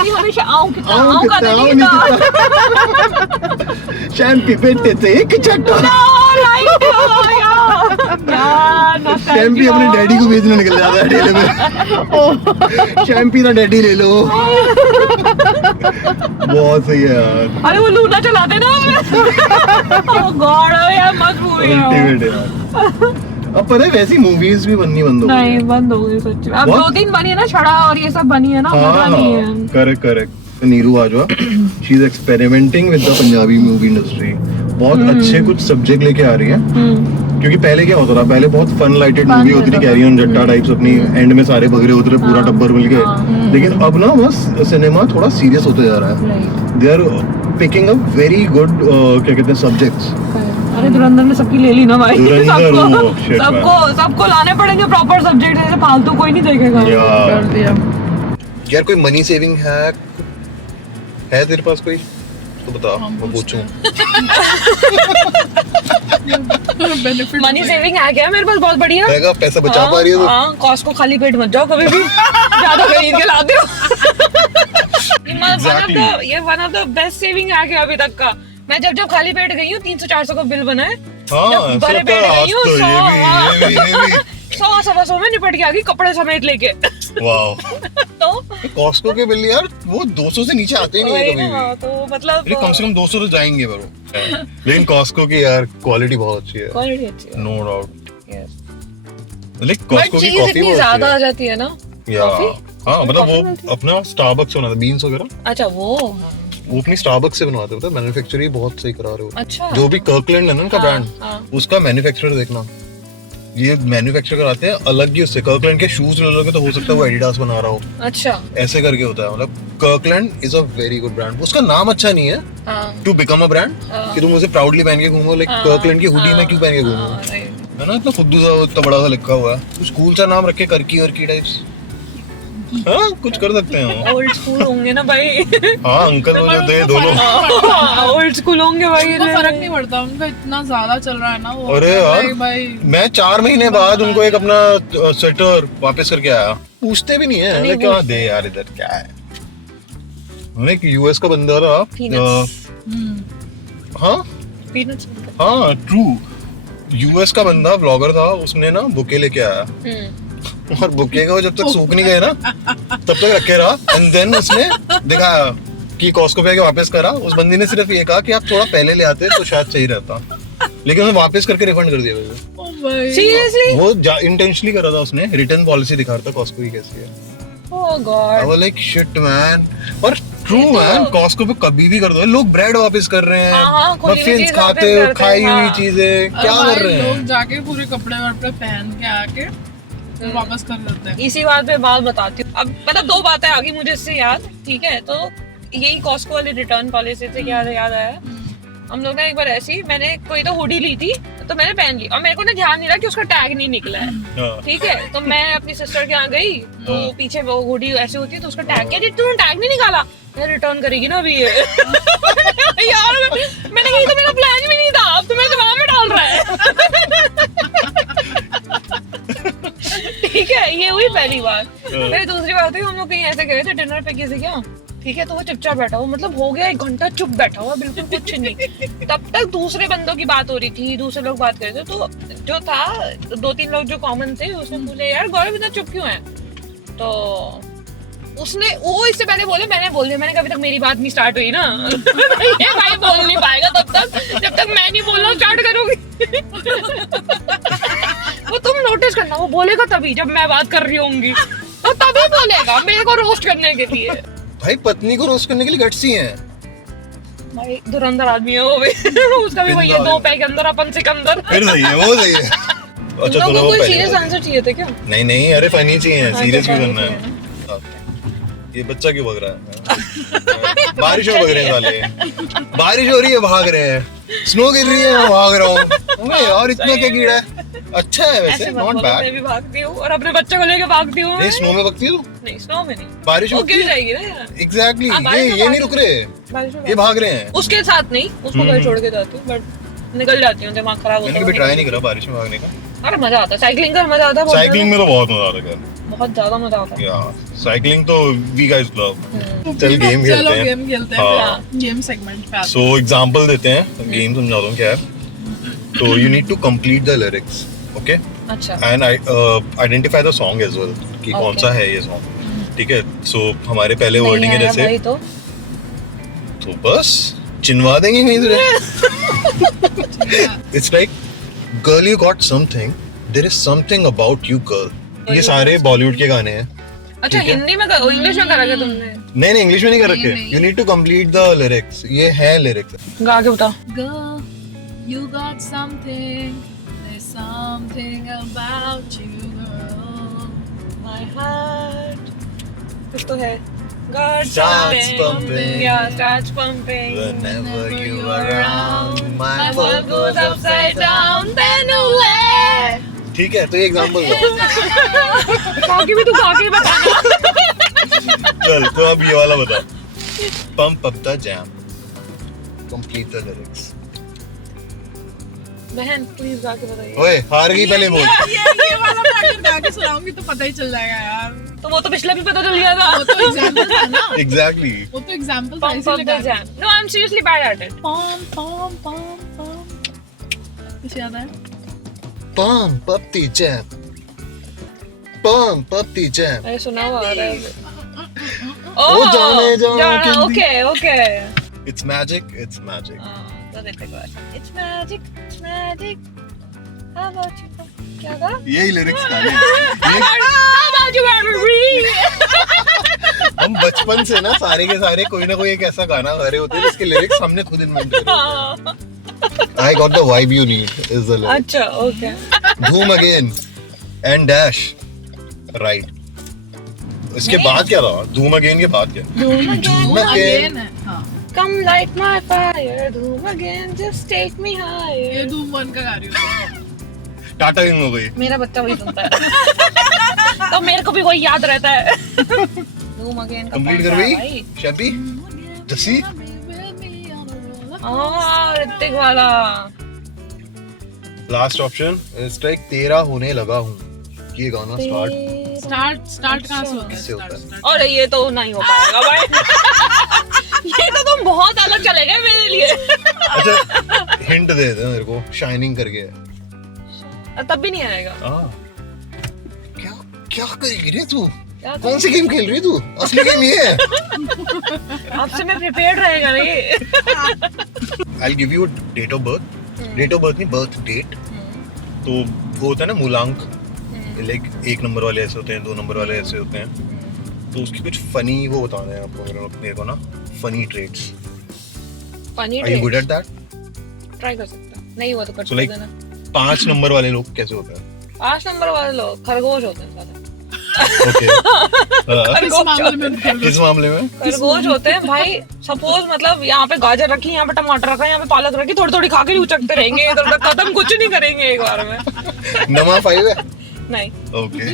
हमेशा आऊं कितना शैम्पी बेटे थे एक चट्टा। शैम्पी अपने डैडी को बेचने निकल जाता है ठेले में। शैम्पी ना डैडी ले लो। बहुत सही है यार। अरे वो लूना चलाते ना। ओह गॉड यार मत भूल अल्टीमेट यार। अब पता है वैसी मूवीज भी बननी बंद हो गई नहीं है। बंद हो गई सच में। अब What? 2-3 बनी है ना, छड़ा और ये सब बनी है ना, मजा नहीं है। Correct Neeru Bajwa she is experimenting with the Punjabi movie industry. बहुत अच्छे कुछ सब्जेक्ट लेके आ रही है। क्योंकि पहले क्या होता था, पहले बहुत फन लाइटेड मूवी होती थी, कैरी ऑन जट्टा टाइप्स, अपनी एंड में सारे बगरे होते थे, पूरा टब्बर मिल के। लेकिन अब ना बस सिनेमा थोड़ा सीरियस होते जा रहा है। They are picking up very good क्या कहते हैं सब्जेक्ट्स। अरे धुरंधर ने सबकी ले ली ना भाई। धुरंधर, oh, shit, सबको लाने पड़ेंगे प्रॉपर सब्जेक्ट, ऐसे फालतू कोई नहीं देखेगा। कर दिया। यार कोई मनी सेविंग हैक है तेरे पास कोई तो बता, मैं पूछूं। बेनिफिट मनी सेविंग है क्या मेरे पास बहुत बढ़िया। रहेगा, पैसा बचा पा रही है तो। हाँ, कॉस्ट को खाली पेट मत जाओ कभी भी। ज्यादा खरीद के लाते हो। ये one of the best saving है क्या अभी तक का। मैं जब खाली पेट गई हूँ 300-400 का बिल बना है। हाँ, जब बड़े पेट गई हूँ तो ये भी 100-125 में निपट के आ गई कपड़े समेत लेके। वाओ। तो कॉस्को के बिल यार वो 200 से नीचे आते ही नहीं है वही कभी ना, भी। तो मतलब अरे कम से कम 200 तो जाएंगे बरो। लेकिन कॉस्को की यार क्वालिटी बहुत अच्छी है, क्वालिटी अच्छी है। No doubt. Yes. लेकिन बट कॉस्को की चीज कॉफी इतनी बहुत ज्यादा आ अच्छी जाती है ना। है यार। कॉफी? हाँ मतलब कॉफी वो मिलती है? अपना स्टारबक्स बनाता है, बीन्स वगैरह अच्छा वो अपनी स्टारबक्स से बनवाते हैं, मैन्युफैक्चर ही बहुत सही करा रहे हो। अच्छा जो भी कर्कलैंड है ना उनका हाँ, ब्रांड, हाँ। उसका मैन्युफैक्चरर देखना, ये मैन्युफैक्चर कराते हैं अलग ही उससे। कर्कलैंड के शूज ले लोगे तो हो सकता है वो एडिडास बना रहा हो, अच्छा ऐसे करके होता है। मतलब कर्कलैंड is a very good brand. उसका नाम अच्छा नहीं है हाँ टू बिकम अ ब्रांड कि तुम उसे प्राउडली पहन के घूमो, लाइक कर्कलैंड की हुडी में क्यों पहन के घूमो, हाँ, right. है ना। इतना फुद्दू सा इतना बड़ा सा लिखा हुआ है, कुछ कूल सा नाम रखे, करकी और की टाइप्स। हाँ कुछ कर सकते हैं। ओल्ड स्कूल होंगे ना भाई। हाँ अंकल वो जो दे दोनों। ओल्ड स्कूल होंगे भाई। उनको फर्क नहीं पड़ता, उनका इतना ज्यादा चल रहा है ना वो। अरे यार भाई मैं 4 महीने बाद उनको एक अपना स्वेटर वापस करके आया, पूछते भी नहीं है क्या दे यार इधर क्या है। उन्हें एक यूएस का बंदा था। हाँ पीनट्स। हाँ ट्रू, यूएस का बंदा ब्लॉगर था, उसने ना बुके लेके आया और बुके का वो जब तक सूख नहीं गए ना तब तक रखे रहा। एंड देन उसने दिखाया कि कॉस्को पे वापस करा। उस बंदी ने सिर्फ ये कहा कि आप थोड़ा पहले ले आते तो शायद सही रहता, लेकिन उसने वापस करके रिफंड कर दिया वैसे। सीरियसली वो इंटेंशनली कर रहा था, उसने रिटर्न पॉलिसी दिखा रहा था कॉस्को की कैसी है। Oh god. I was like shit man. और ट्रू मैन, कॉस्को पे कभी भी कर दो, लोग ब्रेड वापस कर रहे हैं, हाँ, खुली हुई मफिन्स चीज़ खाते वापस हो, करते खाई हैं, हुई हाँ। चीजें क्या कर रहे लोग हैं। जाके पूरे कपड़े वपड़े पहन के आके फिर वापस कर देते हैं। इसी बात पे बात बताती हूँ। अब मतलब 2 बातें आ गई मुझे इससे याद, ठीक है। तो यही कॉस्को वाली रिटर्न पॉलिसी से क्या याद आया, हम लोग ना एक बार ऐसी, मैंने कोई तो हुडी ली थी तो मैंने पहन ली और मेरे को ना ध्यान नहीं रहा कि उसका टैग नहीं निकला है, ठीक है। तो मैं अपनी सिस्टर के यहाँ गई तो पीछे वो हुडी ऐसी होती है तो उसका टैग, क्या तूने टैग नहीं निकाला, मैं रिटर्न करेगी ना अभी ये। यार मैंने कही तो मेरा प्लान भी नहीं था, अब तो मेरे दिमाग में डाल रहा है। ठीक है, ये हुई पहली बात। फिर दूसरी बात हुई, हम लोग कहीं ऐसे गए थे डिनर पे किसी क्या, ठीक है। तो वो चुपचाप बैठा हुआ, मतलब हो गया 1 घंटा चुप बैठा हुआ, बिल्कुल कुछ नहीं। तब तक दूसरे बंदों की बात हो रही थी, दूसरे लोग बात कर रहे थे। तो जो था 2-3 लोग जो कॉमन थे, उसने पूछे यार गौरव इतना चुप क्यों है। तो उसने वो इससे पहले बोले, मैंने बोल दिया, मैंने कभी तक मेरी बात नहीं स्टार्ट हुई ना। ये भाई बोल नहीं पाएगा तब तक जब तक मैं नहीं बोलना स्टार्ट करूंगी। वो तुम नोटिस करना, वो बोलेगा तभी जब मैं बात कर रही होंगी, तो तभी बोलेगा मेरे को रोस्ट करने के लिए। भाई पत्नी को रोस्ट करने के लिए गट्स ही हैं। भाई धुरंधर आदमी है वो भी। उसका भी वही है, 2 पैक अंदर अपन सिकंदर। फिर सही है, वो सही है। अच्छा लोगों तो को कोई सीरियस आंसर चाहिए थे क्या? नहीं नहीं, अरे फनी चाहिए, सीरियस भी करना है। ये बच्चा क्यों भग रहा है? बारिश में भग रहे हैं साले, बारिश हो रही है भाग रहे हैं, स्नो गिर रही है मैं भाग रहा हूँ। ओए और इतना क्या कीड़ा है? अच्छा है वैसे, ऐसे नॉट मैं बैड। भी भागती हूँ और अपने बच्चे को लेके भागती हूँ। नहीं स्नो में भगती है तू? नहीं स्नो में नहीं, बारिश वो होती गिर है? जाएगी ना यार। एग्जैक्टली, हाँ, बारिश में ये नहीं भाग- रुक रहे, बारिश में ये भाग रहे हैं। उसके साथ नहीं, उसको घर छोड़ के जाती हूँ, बट निकल जाती हूँ, दिमाग खराब होता मैंने है। कभी ट्राई नहीं करा बारिश में भागने का। अरे मजा आता है, साइकिलिंग का मजा आता है बहुत साइकिलिंग में तो बहुत मजा आता है ज्यादा, बहुत ज्यादा मजा आता है। यार, साइकिलिंग तो वी गाइस लव। चल गेम चलो खेलते हैं। गेम खेलते हैं हाँ। फिर गेम सेगमेंट पे आते सो एग्जांपल देते हैं, गेम समझा दूं क्या है। तो you need to complete the lyrics, okay, अच्छा and identify the song as well कि कौन Okay. सा है ये सॉन्ग, ठीक है। सो हमारे पहले नहीं वर्डिंग है आया जैसे, भाई तो बस चिनवा देंगे कहीं से। It's like girl you got something, there is something about you girl. ये सारे बॉलीवुड के गाने हैं। अच्छा ठीक है। हिंदी में इंग्लिश में करा क्या तुमने? नहीं नहीं, इंग्लिश में नहीं कर रखे, नहीं। You need to complete the lyrics. ये है लिरिक्स। गा के बता। Girl, you got something. There's something about you, girl. My heart कुछ तो है। God Starts something. pumping. Yeah, starts pumping. Whenever you are around, my My world world goes upside down, then away. ठीक है, तो ये एग्जांपल दो। बाकी भी तू गा के बता। चल तो अब ये वाला बता। Pump up the jam, complete the lyrics. बहन प्लीज गा के बताइए। ओए हार गई पहले बोल। ये वाला मैं अगर गा के सुनाऊंगी तो पता ही चल जाएगा यार। तो वो तो पिछला भी पता चल गया था। वो तो एग्जांपल था ना। एग्जैक्टली। वो तो एग्जांपल था Pump up इसीलिए the गा jam. No, I'm seriously bad at it. पम पम पम पम कुछ याद है? Pump up the jam, pump up the jam. अरे सुना हुआ आ रहा है। ओ जाने जाना, क्यों दी- okay, okay. It's magic, it's magic. तो देखते हैं क्या। It's magic, it's magic. How about you? क्या था? यही लिरिक्स गाने। How about you, Avery? हम बचपन से ना सारे के सारे कोई ना कोई एक ऐसा गाना गा रहे होते हैं जिसके लिरिक्स हमने खुद इन्वेंट करे। I got the vibe you need is the lyric. अच्छा, okay. Boom again and dash right. इसके बाद क्या था? धूम अगेन के बाद क्या? धूम अगेन है हाँ। Come light my fire, धूम again, just take me higher. ये धूम वन का गा रही हूँ। टाटा इन हो गई। मेरा बच्चा वही सुनता है। तो मेरे को भी वही याद रहता है। धूम अगेन का कंप्लीट कौन कर सा है गई? भाई? शबी? जसी? ऋतिक वाला। लास्ट ऑप्शन इज लाइक तेरा होने लगा हूँ। ये गाना स्टार्ट कहाँ से होता है? इससे होता है। Start. और ये तो नहीं हो पाएगा भाई। ये तो तुम बहुत अलग चले गए मेरे लिए। अच्छा हिंट दे दे मेरे को, शाइनिंग करके। तब भी नहीं आएगा। क्या क्या करेगी रे तू? क्या कौन सी गेम खेल रही है तू? असली गेम ये है। आपसे मैं प्रिपेयर्ड रहेगा नहीं। I'll give you date of birth, date of birth नहीं बर्थ डेट। तो वो होता है ना मूलांक, लाइक 1 नंबर वाले ऐसे होते हैं, 2 नंबर वाले ऐसे होते हैं। तो उसकी कुछ फनी वो बताना है आपको मेरे को ना, funny traits. Funny are you good at that? Try कर सकता नहीं हुआ तो कर So like- देना। 5 नंबर वाले लोग कैसे होते हैं? 8 नंबर वाले लोग खरगोश होते हैं सारे। ओके इस मामले में भी इस मामले में खरगोश होते हैं भाई। सपोज मतलब यहाँ पे गाजर रखी, यहाँ पे टमाटर रखा, यहाँ पे पालक रखी, थोड़ी थोड़ी खा के उचकते रहेंगे इधर उधर, खत्म कुछ नहीं करेंगे एक बार में। नमा 5 है। नहीं। Okay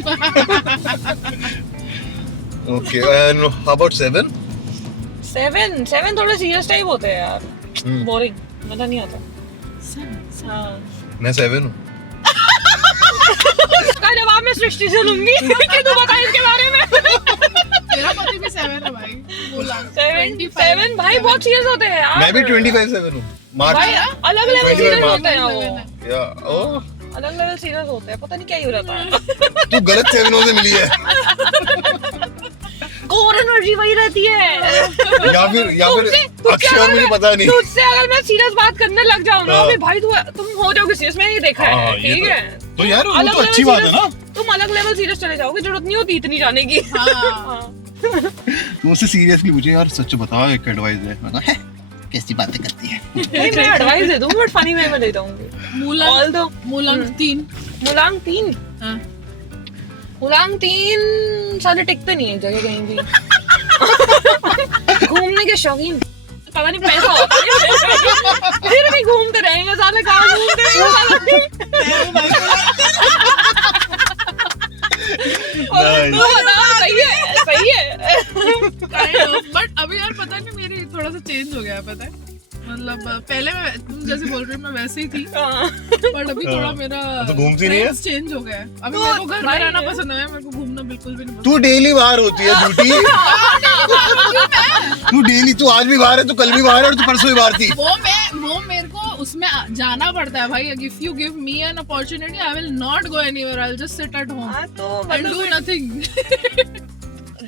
okay and how about 7? 7 थोड़े सीरियस टाइप होते हैं यार, हम्म। बोरिंग, मजा नहीं आता। हाँ। मैं 7 हूँ। इसका जवाब मैं सृष्टि से लूंगी कि तू बता इसके बारे में। मेरा पति भी 7 है भाई। बोला 7 भाई बहुत सीरियस होते हैं यार। मैं भी 25 7 हूँ। मार्च भाई अलग लेवल 25 सीरियस मार्च। होते हैं वो, या ओह अलग लेवल सीरियस होते हैं, पता नहीं क्या ही हो रहता है। तू गलत 7 से मिली है। कोर एनर्जी वही रहती है। या फिर तुझसे अक्षर अगर मुझे मैं- पता नहीं। तुझसे अगर मैं सीरियस बात करने लग जाऊँ ना, हाँ। फिर भाई तुम हो जाओगे सीरियस, मैंने ये देखा हाँ, है, ये ठीक तो- है। तो यार वो अलग तो level अच्छी बात है serious- ना। तुम अलग लेवल सीरियस चले जाओगे, जरूरत नहीं होती इतनी जाने की। हाँ। तू मुझसे सीरियसली पूछे यार सच बता, एक एडवाइस दे। मैं कहा कैसी बातें करती है। नहीं, मैं एडवाइस दे दूँ बट फनी वे में ले जाऊंगी। मूलांक मूलांक 3 मुलांग 3 हाँ। मुलांग 3 साले टिकते नहीं है एक जगह कहीं भी। घूमने के शौकीन पता नहीं पैसा होता है फिर भी घूमते रहेंगे साले, कहाँ घूमते रहेंगे सही है बट अभी यार पता नहीं मेरी थोड़ा सा चेंज हो गया है, पता है मतलब पहले मैं तुम जैसे बोल रही हो मैं वैसे ही थी, बट अभी थोड़ा मेरा तो घूमती नहीं है? चेंज हो गया है। अभी मेरे को घर में रहना पसंद है, मेरे को घूमना बिल्कुल भी नहीं तू डेली बाहर होती है झूठी। तू डेली, तू आज भी बाहर है, तू कल भी बाहर है और तू परसों भी बाहर थी। वो मेरे को उसमें जाना पड़ता है भाई। If you give me an opportunity I will not go anywhere, I will just sit at home and do nothing.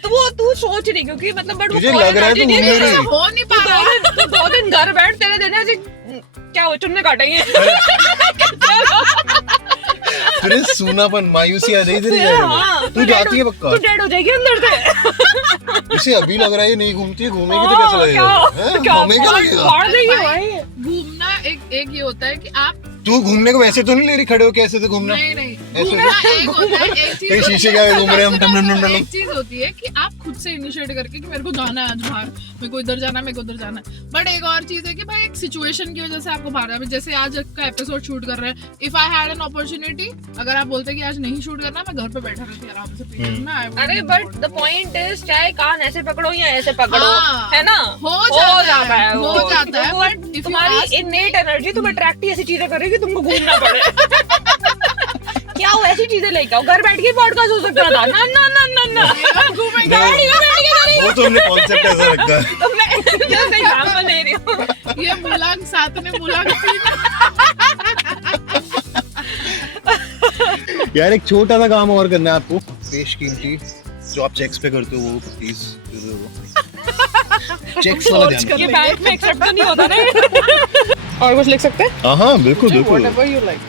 तो वो तू सोच रही क्योंकि मतलब बट मुझे लग रहा है तू घूम नहीं रही। हो नहीं पा रहा है। तो 2 दिन घर बैठ, तेरे दिन ऐसे क्या हो चुनने काटेंगे। फिर सूनापन, मायूसी आ जाएगी तेरे चेहरे में। तू जाती है पक्का? तू डेड हो जाएगी अंदर से। इसे अभी लग रहा है ये नहीं घूमती है, घूमेगी तो कैसा लगेगा? हमें क्या लगेगा? फाड़ देगी भाई। घूमना एक ये होता है कि आप तू घूमने को वैसे तो नहीं ले रही, खड़े हो कैसे तो घूमना? नहीं ऐसे घूमना एक होता है, एक कहीं चीज शीशे के आगे घूम रहे हैं हम, टम टम टम एक चीज होती है कि आप खुद से इनिशिएट करके कि मेरे को जाना है आज बाहर, मेरे को इधर जाना है, मेरे को उधर जाना है। बट एक और चीज है कि भाई एक सिचुएशन की वजह से आपको बाहर है। जैसे आज का एपिसोड शूट कर रहे हैं, if I had an opportunity, अगर आप बोलते कि आज नहीं शूट करना, मैं घर पे बैठा रहती आराम से पेज में। अरे बट द पॉइंट इज चाहे कान ऐसे पकड़ो या ऐसे पकड़ो, हाँ, है ना, हो जाता है वो। हो जाता है। तो बट इफ तुम्हारी इननेट एनर्जी तुम अट्रैक्ट ही ऐसी चीजें कर रही है कि तुमको घूमना पड़े। क्या हो ऐसी चीजें लेके आओ, घर बैठ के पॉडकास्ट हो सकता था। ना ना ना ना ना, गाड़ी में बैठ के करेंगे। वो तो हमने कॉन्सेप्ट ऐसा रखा है। तो मैं जस्ट एग्जांपल ले रही हूँ। ये मुलांग साथ ने मुलांग पीना। यार एक छोटा सा काम और करना है आपको, बेशकीमती जो आप चेक्स पे करते हो वो प्लीज चेक्स वाला ध्यान ये बैंक में एक्सेप्ट तो नहीं होता ना। और कुछ लिख सकते हैं? हाँ बिल्कुल बिल्कुल। Whatever you like.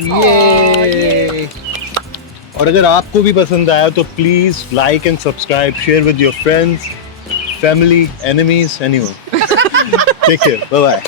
ये और अगर आपको भी पसंद आया तो please like and subscribe, share with your friends, family, enemies, anyone. Take care, bye bye.